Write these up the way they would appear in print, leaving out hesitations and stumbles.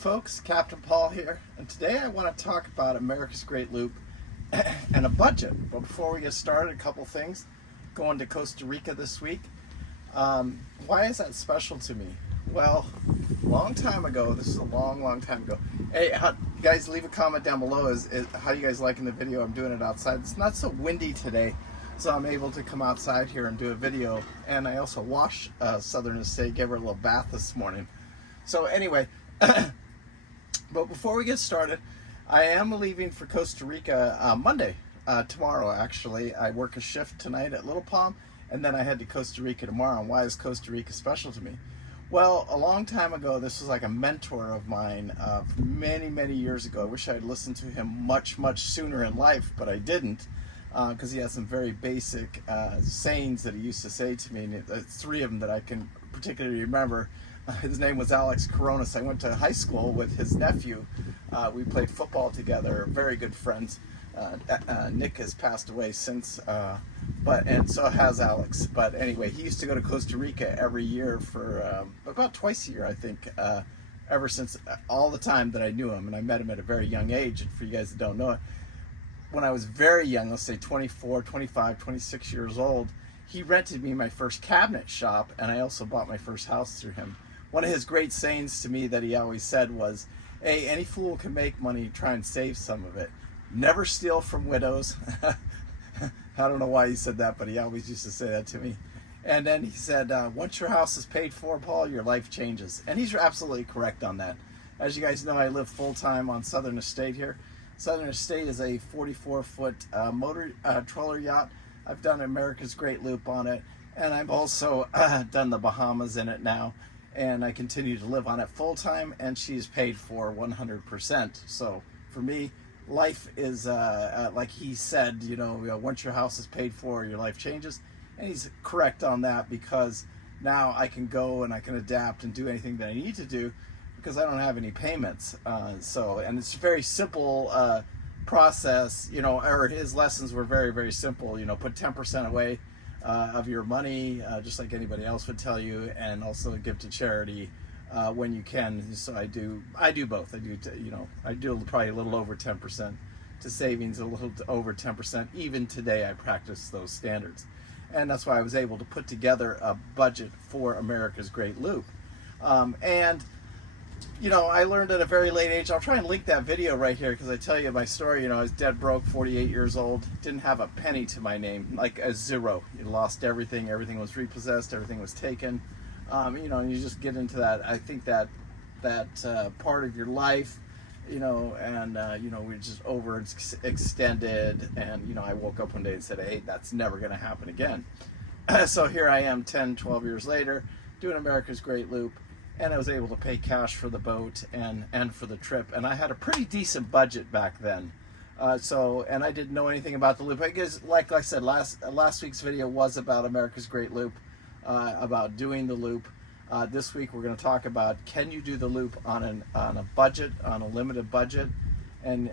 folks, Captain Paul here, and today I want to talk about America's Great Loop and a budget. But before we get started, a couple things. Going to Costa Rica this week. Why is that special to me? Well, long time ago, this is a long time ago. Hey, guys, leave a comment down below. How you guys liking the video? I'm doing it outside. It's not so windy today, so I'm able to come outside here and do a video. And I also washed Southern Estate, gave her a little bath this morning. So anyway, but before we get started, I am leaving for Costa Rica Monday, tomorrow actually. I work a shift tonight at Little Palm, and then I head to Costa Rica tomorrow. And why is Costa Rica special to me? Well, a long time ago, this was like a mentor of mine many years ago. I wish I had listened to him much sooner in life, but I didn't, because he has some very basic sayings that he used to say to me, and three of them that I can particularly remember. His name was Alex Coronas. I went to high school with his nephew. We played football together, very good friends. Nick has passed away since, and so has Alex. But anyway, he used to go to Costa Rica every year for about twice a year, I think, ever since all the time that I knew him. And I met him at a very young age. And for you guys that don't know it, when I was very young, let's say 24, 25, 26 years old, he rented me my first cabinet shop, and I also bought my first house through him. One of his great sayings to me that he always said was, hey, any fool can make money, try and save some of it. Never steal from widows. I don't know why he said that, but he always used to say that to me. And then he said, once your house is paid for, Paul, your life changes. And he's absolutely correct on that. As you guys know, I live full-time on Southern Estate here. Southern Estate is a 44-foot motor trawler yacht. I've done America's Great Loop on it, and I've also done the Bahamas in it now. And I continue to live on it full-time, and she's paid for 100%. So for me, life is, like he said, once your house is paid for, your life changes. And he's correct on that, because now I can go and I can adapt and do anything that I need to do because I don't have any payments. And it's a very simple process, or his lessons were very simple. Put 10% away of your money, just like anybody else would tell you, and also give to charity when you can. So I do both. I do probably a little over 10% to savings, a little over 10%. Even today, I practice those standards, and that's why I was able to put together a budget for America's Great Loop. I learned at a very late age. I'll try and link that video right here, because I tell you my story. I was dead broke, 48 years old, didn't have a penny to my name, like a zero. You lost everything. Everything was repossessed. Everything was taken. And you just get into that. I think that part of your life, we just overextended, and I woke up one day and said, hey, that's never going to happen again. So here I am 10, 12 years later, doing America's Great Loop. And I was able to pay cash for the boat and for the trip. And I had a pretty decent budget back then. And I didn't know anything about the loop. I guess, like I said, last week's video was about America's Great Loop, about doing the loop. This week we're going to talk about, can you do the loop on a budget, on a limited budget? And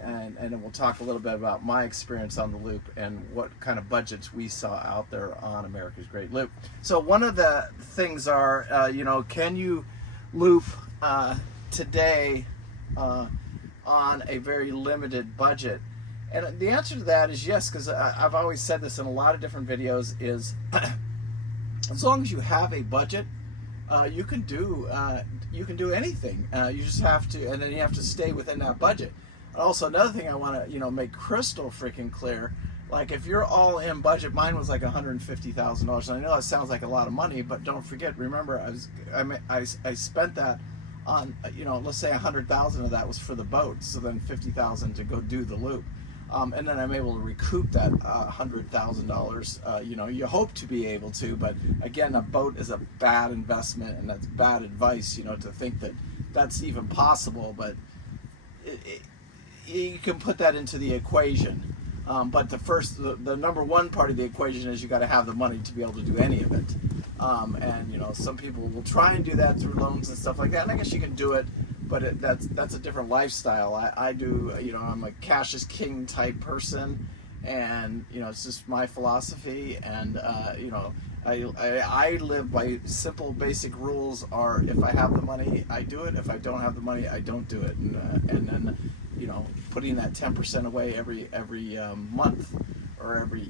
we'll talk a little bit about my experience on the loop and what kind of budgets we saw out there on America's Great Loop. So one of the things are, can you loop today on a very limited budget? And the answer to that is yes, because I've always said this in a lot of different videos, is as long as you have a budget, you can do anything. You just have to, and then you have to stay within that budget. And also, another thing I want to make crystal freaking clear, like if you're all in budget, mine was like $150,000. And I know that sounds like a lot of money, but don't forget, remember, I spent that on, let's say 100,000 of that was for the boat. So then 50,000 to go do the loop. And then I'm able to recoup that $100,000. You hope to be able to, but again, a boat is a bad investment, and that's bad advice, to think that that's even possible, but you can put that into the equation. But the number one part of the equation is you got to have the money to be able to do any of it. Some people will try and do that through loans and stuff like that. And I guess you can do it, but that's a different lifestyle. I do, I'm a cash is king type person, and it's just my philosophy. And I live by simple, basic rules. Are if I have the money, I do it. If I don't have the money, I don't do it. And then, putting that 10% away every month, or every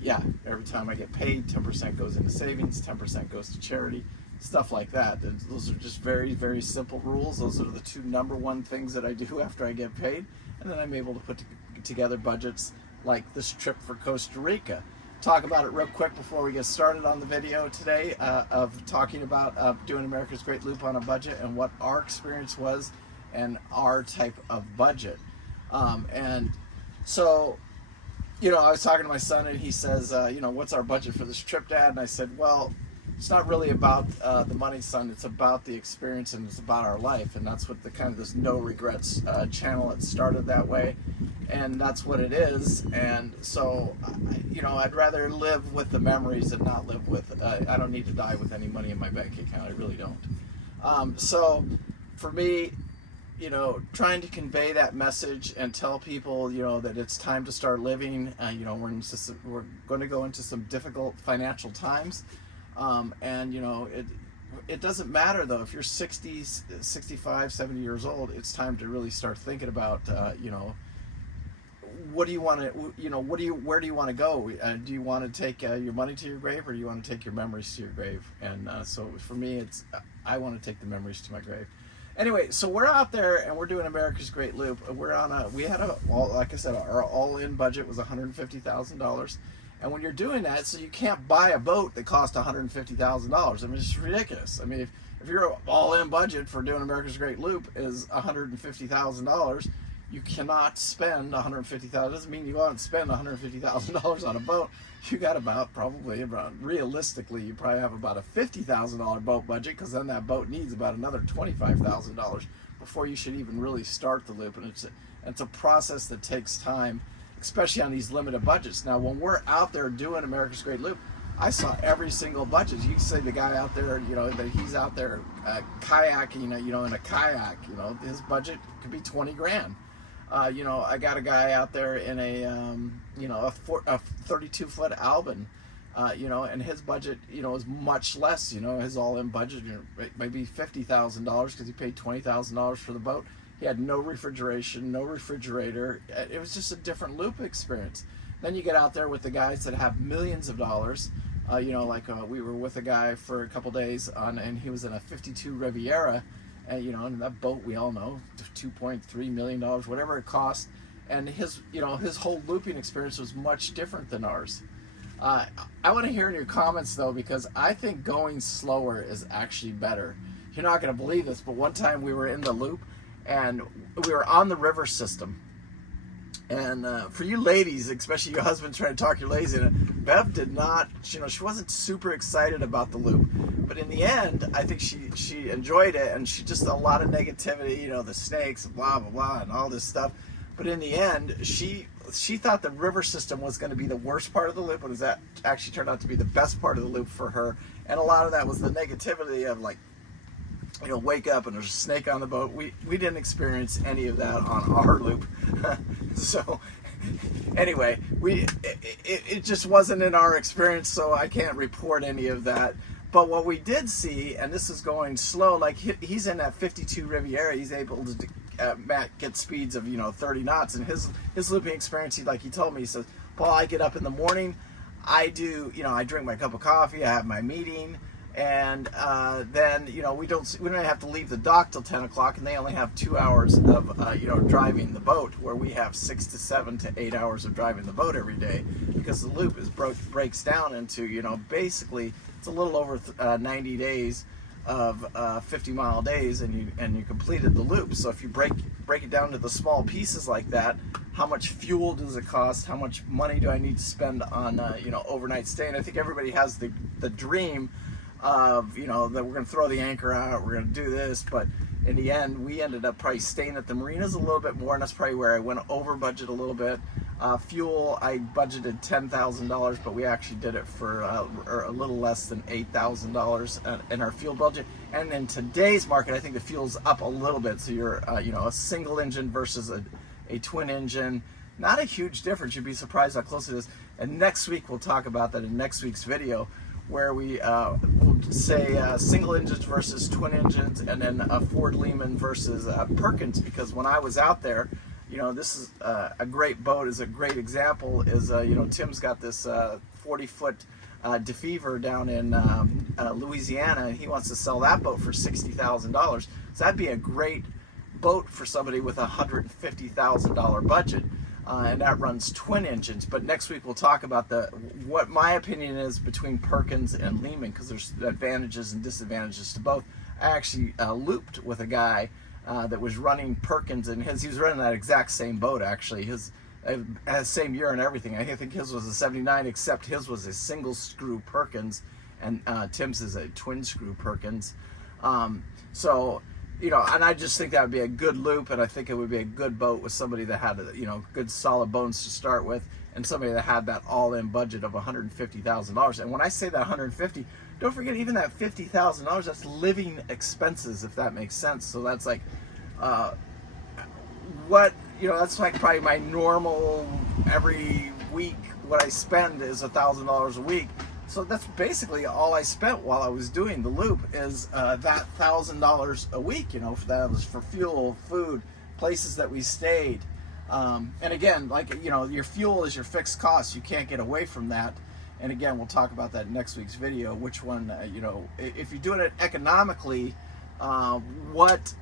time I get paid, 10% goes into savings, 10% goes to charity, stuff like that. Those are just very, very simple rules. Those are the two number one things that I do after I get paid, and then I'm able to put together budgets like this trip for Costa Rica. Talk about it real quick before we get started on the video today, of talking about doing America's Great Loop on a budget and what our experience was and our type of budget. And so, I was talking to my son, and he says, what's our budget for this trip, Dad? And I said, well, it's not really about the money, son. It's about the experience, and it's about our life. And that's what this no regrets channel, it started that way, and that's what it is. And so, I'd rather live with the memories and not live with, I don't need to die with any money in my bank account. I really don't. So for me, trying to convey that message and tell people, that it's time to start living. We're going to go into some difficult financial times. And it doesn't matter though, if you're 60, 65, 70 years old, it's time to really start thinking about, what do you want to, where do you want to go? Do you want to take your money to your grave, or do you want to take your memories to your grave? And so for me, I want to take the memories to my grave. Anyway, so we're out there and we're doing America's Great Loop. Like I said, our all-in budget was $150,000. And when you're doing that, so you can't buy a boat that costs $150,000. I mean, it's ridiculous. I mean, if your all-in budget for doing America's Great Loop is $150,000, you cannot spend $150,000. Doesn't mean you go out and spend $150,000 on a boat. You got realistically, you probably have about a $50,000 boat budget, because then that boat needs about another $25,000 before you should even really start the loop. And it's a process that takes time, especially on these limited budgets. Now, when we're out there doing America's Great Loop, I saw every single budget. You can say the guy out there, that he's out there kayaking, in a kayak, his budget could be 20 grand. I got a guy out there in a 32-foot Albin, and his budget, is much less. His all-in budget maybe $50,000, because he paid $20,000 for the boat. He had no refrigeration, no refrigerator. It was just a different loop experience. Then you get out there with the guys that have millions of dollars. We were with a guy for a couple days and he was in a 52 Riviera. And that boat, we all know, $2.3 million, whatever it cost. And his whole looping experience was much different than ours. I want to hear in your comments though, because I think going slower is actually better. You're not going to believe this, but one time we were in the loop and we were on the river system. And for you ladies, especially your husbands trying to talk your ladies into it, Bev did not, she wasn't super excited about the loop. But in the end, I think she enjoyed it, and she just, a lot of negativity, the snakes, blah, blah, blah, and all this stuff. But in the end, she thought the river system was going to be the worst part of the loop, but that actually turned out to be the best part of the loop for her. And a lot of that was the negativity of wake up and there's a snake on the boat. We didn't experience any of that on our loop. So anyway, it just wasn't in our experience, so I can't report any of that. But what we did see, and this is going slow, like he's in that 52 Riviera, he's able to get speeds of 30 knots, and his looping experience, he told me, he says, Paul, I get up in the morning, I do, I drink my cup of coffee, I have my meeting, and then we don't have to leave the dock till 10 o'clock, and they only have 2 hours of driving the boat, where we have 6 to 7 to 8 hours of driving the boat every day, because the loop breaks down into basically it's a little over 90 days of 50-mile days, and you completed the loop. So if you break it down to the small pieces like that, how much fuel does it cost? How much money do I need to spend on overnight stay? And I think everybody has the dream of that we're going to throw the anchor out, we're going to do this, but in the end we ended up probably staying at the marinas a little bit more, and that's probably where I went over budget a little bit. Fuel, I budgeted $10,000, but we actually did it for a little less than $8,000 in our fuel budget. And in today's market, I think the fuel's up a little bit. So you're a single engine versus a twin engine, not a huge difference. You'd be surprised how close it is. And next week we'll talk about that in next week's video. where we will say single engines versus twin engines, and then a Ford Lehman versus Perkins. Because when I was out there, this is a great boat. Is a great example. Is Tim's got this 40-foot DeFever down in Louisiana, and he wants to sell that boat for $60,000. So that'd be a great boat for somebody with a $150,000 budget, and that runs twin engines. But next week we'll talk about what my opinion is between Perkins and Lehman, because there's advantages and disadvantages to both. I actually looped with a guy that was running Perkins, and he was running that exact same boat. Actually, his has same year and everything. I think his was a 79, except his was a single screw Perkins, and Tim's is a twin screw Perkins. So, and I just think that would be a good loop, and I think it would be a good boat with somebody that had, good solid bones to start with, and somebody that had that all-in budget of $150,000. And when I say that 150, don't forget even that $50,000, that's living expenses, if that makes sense. So that's like, that's like probably my normal every week. What I spend is $1,000 a week. So that's basically all I spent while I was doing the loop, is that $1,000 a week. That was for fuel, food, places that we stayed. And again, your fuel is your fixed cost. You can't get away from that. And again, we'll talk about that in next week's video. Which one, if you're doing it economically, what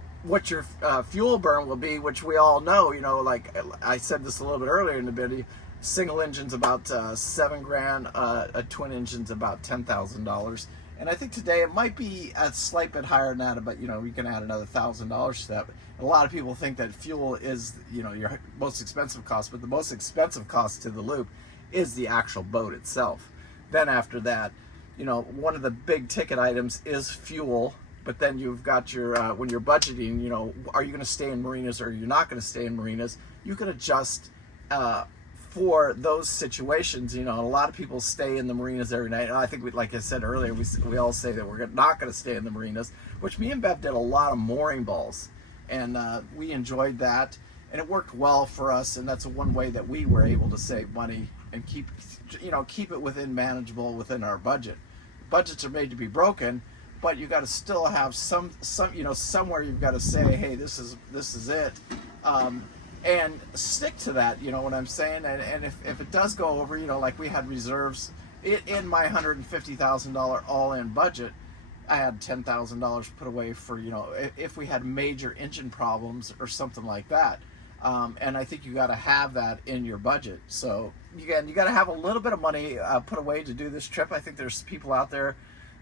your fuel burn will be, which we all know. Like I said this a little bit earlier in the video. Single engine's about $7,000. A twin engine's about $10,000. And I think today it might be a slight bit higher than that, but you can add another $1,000 to that. A lot of people think that fuel is your most expensive cost, but the most expensive cost to the loop is the actual boat itself. Then after that, one of the big ticket items is fuel. But then you've got your when you're budgeting, are you going to stay in marinas or you're not going to stay in marinas? You can adjust for those situations. A lot of people stay in the marinas every night. And I think, like I said earlier, we all say that we're not going to stay in the marinas, which me and Bev did a lot of mooring balls, and we enjoyed that, and it worked well for us. And that's one way that we were able to save money and keep it within our budget. Budgets are made to be broken, but you got to still have some somewhere you've got to say, hey, this is it, and stick to that. You know what I'm saying? And if it does go over, like we had reserves in my $150,000 all-in budget, I had $10,000 put away for if we had major engine problems or something like that. And I think you got to have that in your budget. So again, you got to have a little bit of money put away to do this trip. I think there's people out there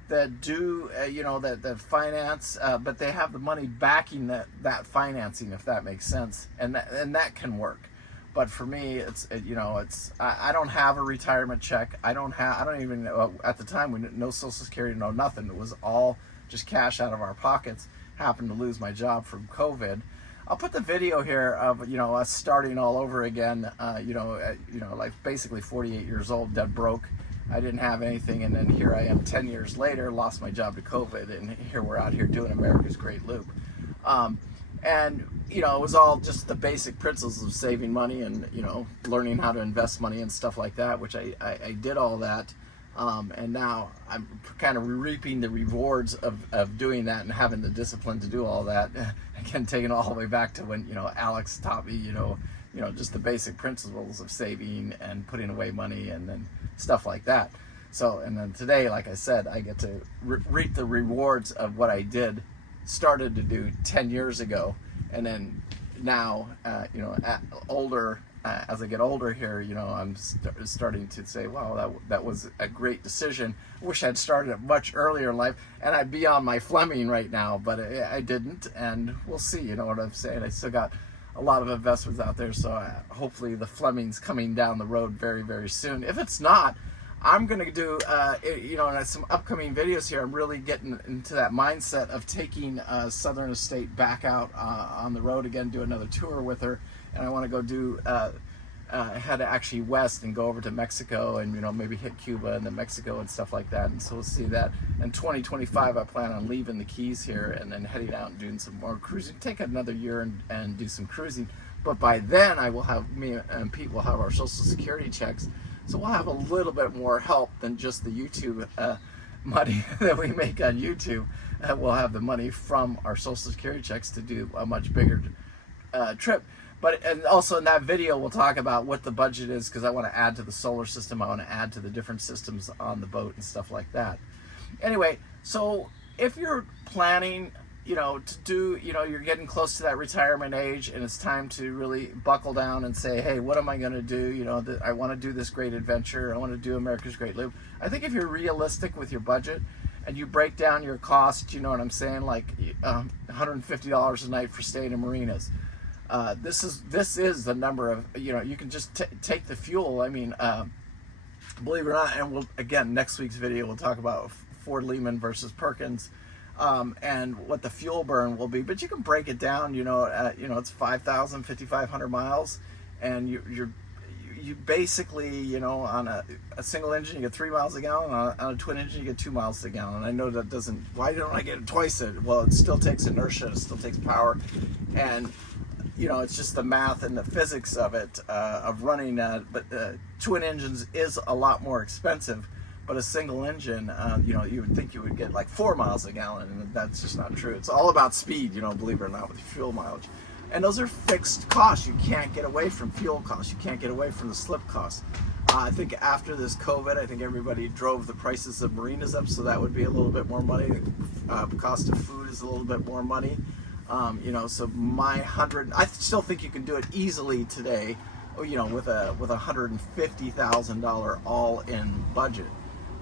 that do, that finance, but they have the money backing that financing, if that makes sense, and that can work. But for me, I don't have a retirement check. I don't even know, at the time, we no Social Security, no nothing. It was all just cash out of our pockets. Happened to lose my job from COVID. I'll put the video here of us starting all over again. Like basically 48 years old, dead broke. I didn't have anything, and then here I am 10 years later, lost my job to COVID, and here we're out here doing America's Great Loop. And it was all just the basic principles of saving money and learning how to invest money and stuff like that, which I did all that. And now I'm kind of reaping the rewards of doing that and having the discipline to do all that. Again, taking it all the way back to when Alex taught me just the basic principles of saving and putting away money and then stuff like that. So, and then today, like I said, I get to reap the rewards of what I started to do 10 years ago. And then now, older, as I get older here, I'm starting to say, wow, that was a great decision. I wish I'd started it much earlier in life, and I'd be on my Fleming right now, but I didn't, and we'll see, you know what I'm saying? I still got a lot of investments out there, so hopefully the Fleming's coming down the road very, very soon. If it's not, I'm going to do, in some upcoming videos here, I'm really getting into that mindset of taking Southern Estate back out on the road again, do another tour with her, and I want to go do, head actually west and go over to Mexico and, maybe hit Cuba and then Mexico and stuff like that, and so we'll see that. In 2025, I plan on leaving the Keys here and then heading out and doing some more cruising, take another year and do some cruising, but by then me and Pete will have our Social Security checks. So we'll have a little bit more help than just the YouTube money that we make on YouTube, we'll have the money from our Social Security checks to do a much bigger trip. And also in that video, we'll talk about what the budget is, because I want to add to the solar system. I want to add to the different systems on the boat and stuff like that. Anyway, so if you're planning, to do, you're getting close to that retirement age and it's time to really buckle down and say, hey, what am I going to do? I want to do this great adventure. I want to do America's Great Loop. I think if you're realistic with your budget and you break down your cost, you know what I'm saying, like $150 a night for staying in marinas. This is the number of, you can just take the fuel. I mean, believe it or not, and again, next week's video, we'll talk about Ford Lehman versus Perkins, and what the fuel burn will be. But you can break it down, it's 5,000, 5,500 miles, and you basically, on a single engine, you get 3 miles a gallon. On a twin engine, you get 2 miles a gallon. And I know that doesn't, why don't I get it twice? Well, it still takes inertia, it still takes power, and it's just the math and the physics of it, of running, but twin engines is a lot more expensive, but a single engine, you would think you would get like 4 miles a gallon, and that's just not true. It's all about speed, believe it or not, with fuel mileage. And those are fixed costs. You can't get away from fuel costs. You can't get away from the slip costs. I think after this COVID, I think everybody drove the prices of marinas up, so that would be a little bit more money. The cost of food is a little bit more money. So I still think you can do it easily today, with a $150,000 all-in budget.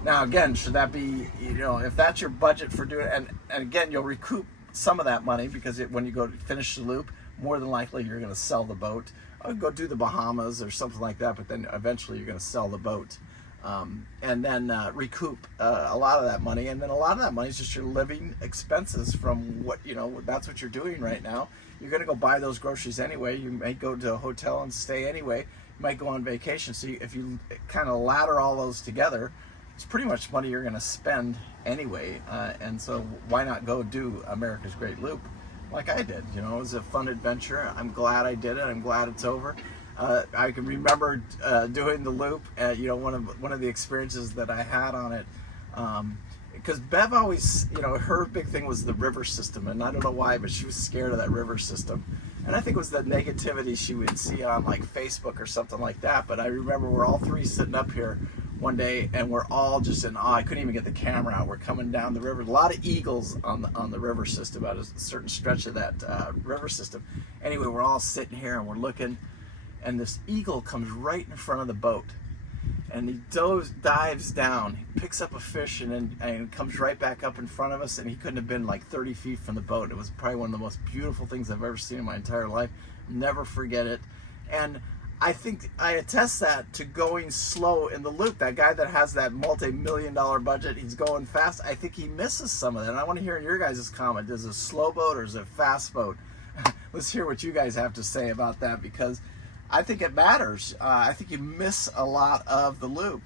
Now, again, should that be, if that's your budget for doing it, and again, you'll recoup some of that money, because when you go to finish the loop, more than likely you're going to sell the boat, or go do the Bahamas or something like that, but then eventually you're going to sell the boat. And then recoup a lot of that money, and then a lot of that money is just your living expenses from what, that's what you're doing right now. You're going to go buy those groceries anyway. You may go to a hotel and stay anyway. You might go on vacation. So if you kind of ladder all those together, it's pretty much money you're going to spend anyway. And so why not go do America's Great Loop like I did? It was a fun adventure. I'm glad I did it. I'm glad it's over. I can remember doing the loop. One of the experiences that I had on it, because Bev always, her big thing was the river system, and I don't know why, but she was scared of that river system. And I think it was the negativity she would see on like Facebook or something like that. But I remember we're all three sitting up here one day, and we're all just in awe. I couldn't even get the camera out. We're coming down the river. A lot of eagles on the river system, at a certain stretch of that river system. Anyway, we're all sitting here and we're looking. And this eagle comes right in front of the boat, and he dives down, he picks up a fish, and comes right back up in front of us, and he couldn't have been like 30 feet from the boat. It was probably one of the most beautiful things I've ever seen in my entire life. Never forget it. And I think I attest that to going slow in the loop. That guy that has that multi-million-dollar budget, he's going fast. I think he misses some of that. And I want to hear your guys' comment. Is it a slow boat or is it a fast boat? Let's hear what you guys have to say about that, because I think it matters. I think you miss a lot of the loop.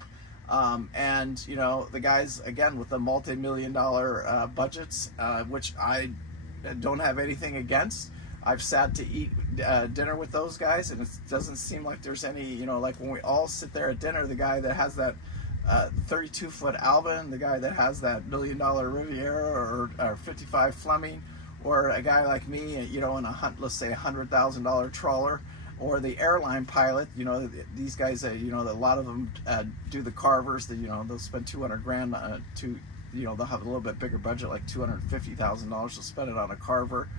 And the guys, again, with the multi-million-dollar budgets, which I don't have anything against. I've sat to eat dinner with those guys, and it doesn't seem like there's any, like when we all sit there at dinner, the guy that has that 32-foot Alban, the guy that has that $1 million Riviera or 55 Fleming, or a guy like me, in let's say $100,000 trawler, or the airline pilot, these guys, a lot of them do the carvers, they'll spend $200,000 they'll have a little bit bigger budget, like $250,000, they'll spend it on a carver,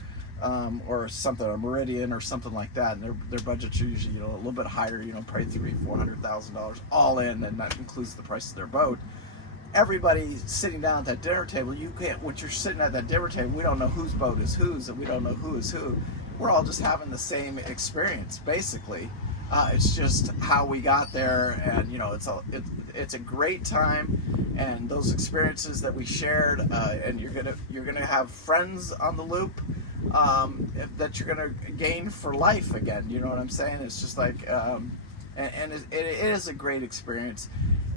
or something, a Meridian or something like that, and their budgets are usually, a little bit higher, probably $300,000-$400,000 all in, and that includes the price of their boat. Everybody sitting down at that dinner table, when you're sitting at that dinner table, we don't know whose boat is whose, and we don't know who is who. We're all just having the same experience, basically. It's just how we got there, and it's a great time, and those experiences that we shared, and you're gonna have friends on the loop that you're gonna gain for life again. You know what I'm saying? It's just like, and it is a great experience.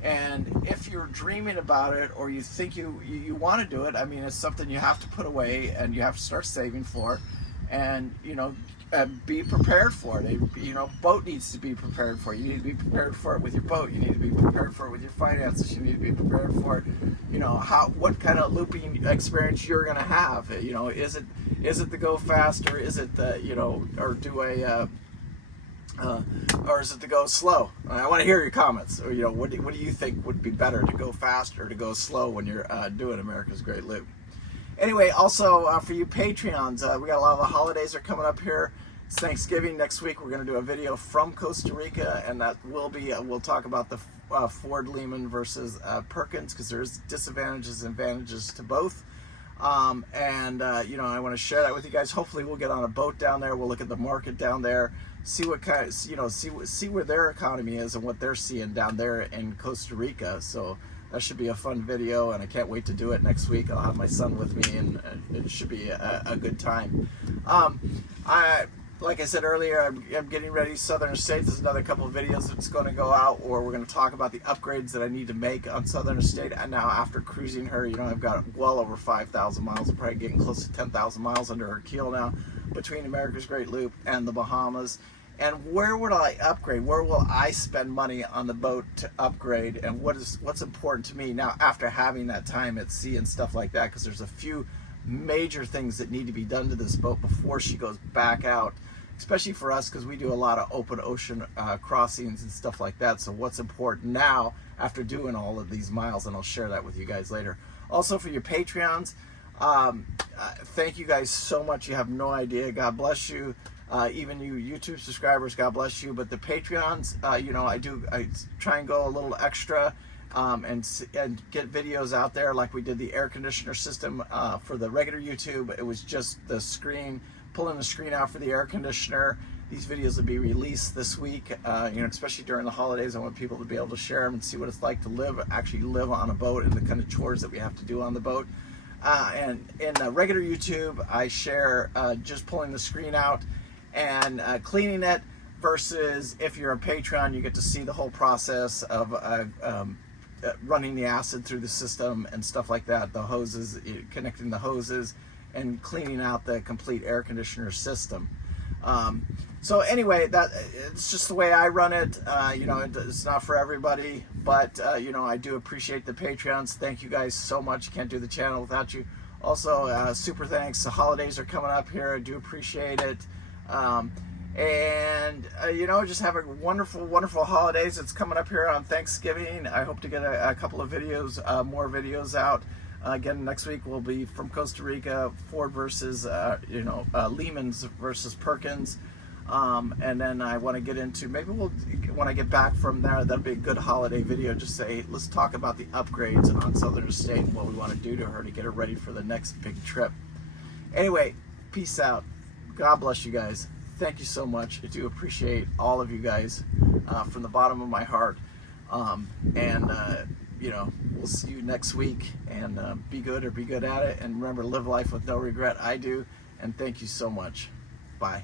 And if you're dreaming about it, or you think you want to do it, I mean, it's something you have to put away and you have to start saving for. and be prepared for it. Boat needs to be prepared for it. You need to be prepared for it with your boat. You need to be prepared for it with your finances. You need to be prepared for it. What kind of looping experience you're going to have. Is it the go fast, or is it the or do a or is it to go slow? I want to hear your comments. Or what do you think would be better, to go fast or to go slow when you're doing America's Great Loop? Anyway, also for you Patreons, we got a lot of the holidays are coming up here. It's Thanksgiving next week. We're going to do a video from Costa Rica, and that will be we'll talk about the Ford Lehman versus Perkins, because there's disadvantages and advantages to both. I want to share that with you guys. Hopefully we'll get on a boat down there. We'll look at the market down there, see what kind of, see where their economy is and what they're seeing down there in Costa Rica. So that should be a fun video, and I can't wait to do it next week. I'll have my son with me, and it should be a good time. Like I said earlier, I'm getting ready. Southern Estate, there's another couple of videos that's going to go out, or we're going to talk about the upgrades that I need to make on Southern Estate. And now, after cruising her, I've got well over 5,000 miles. I'm probably getting close to 10,000 miles under her keel now, between America's Great Loop and the Bahamas. And where would I upgrade? Where will I spend money on the boat to upgrade? And what's important to me now after having that time at sea and stuff like that? Because there's a few major things that need to be done to this boat before she goes back out, especially for us, because we do a lot of open ocean crossings and stuff like that. So what's important now after doing all of these miles, and I'll share that with you guys later. Also for your Patreons, thank you guys so much. You have no idea. God bless you. Even you YouTube subscribers, God bless you. But the Patreons, I try and go a little extra and get videos out there, like we did the air conditioner system for the regular YouTube. It was just the screen, pulling the screen out for the air conditioner. These videos will be released this week, especially during the holidays. I want people to be able to share them and see what it's like to actually live on a boat, and the kind of chores that we have to do on the boat. And in regular YouTube, I share just pulling the screen out and cleaning it, versus if you're a Patreon, you get to see the whole process of running the acid through the system and stuff like that, the hoses, connecting the hoses and cleaning out the complete air conditioner system. So anyway, it's just the way I run it. It's not for everybody, but I do appreciate the Patreons. Thank you guys so much. Can't do the channel without you. Also, super thanks. The holidays are coming up here. I do appreciate it. Just have a wonderful, wonderful holidays. It's coming up here on Thanksgiving. I hope to get a couple of videos, more videos out. Again, next week will be from Costa Rica, Ford versus, Lehman's versus Perkins. And then I want to get into, maybe when I get back from there, that'll be a good holiday video. Just say, let's talk about the upgrades on Southern Estate and what we want to do to her to get her ready for the next big trip. Anyway, peace out. God bless you guys. Thank you so much. I do appreciate all of you guys from the bottom of my heart. We'll see you next week, and be good or be good at it. And remember, live life with no regret. I do. And thank you so much. Bye.